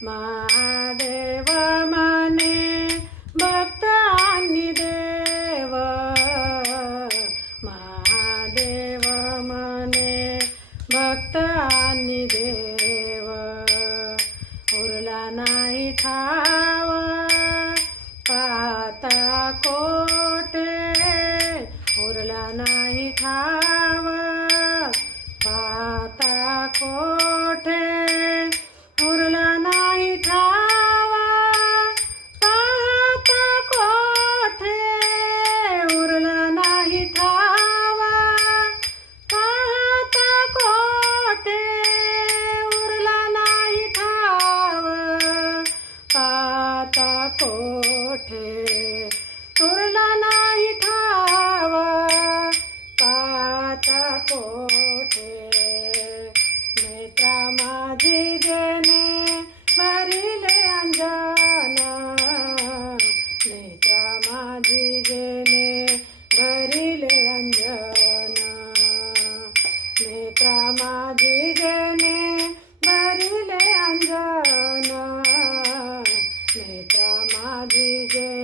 महादेव माने भक्त आणि देव, महादेव माने भक्त आणि देव, उरला नाही ठाव पाता कोठे, उरला नाही ठाव पाता कोठे, उरला नाही ठाव पाता कोठे, उरला नाही ठाव पाता कोठे, उरला नाही ठाव पाता कोठे, उरला नाही ठाव पाता कोठे. नेत्रा माझी जेणे भरिले अंजन, नेत्रा माझी जेणे भरिले अंजन, नेत्रा माझी जेणे भरिले अंजन, नेत्रा माझी जेणे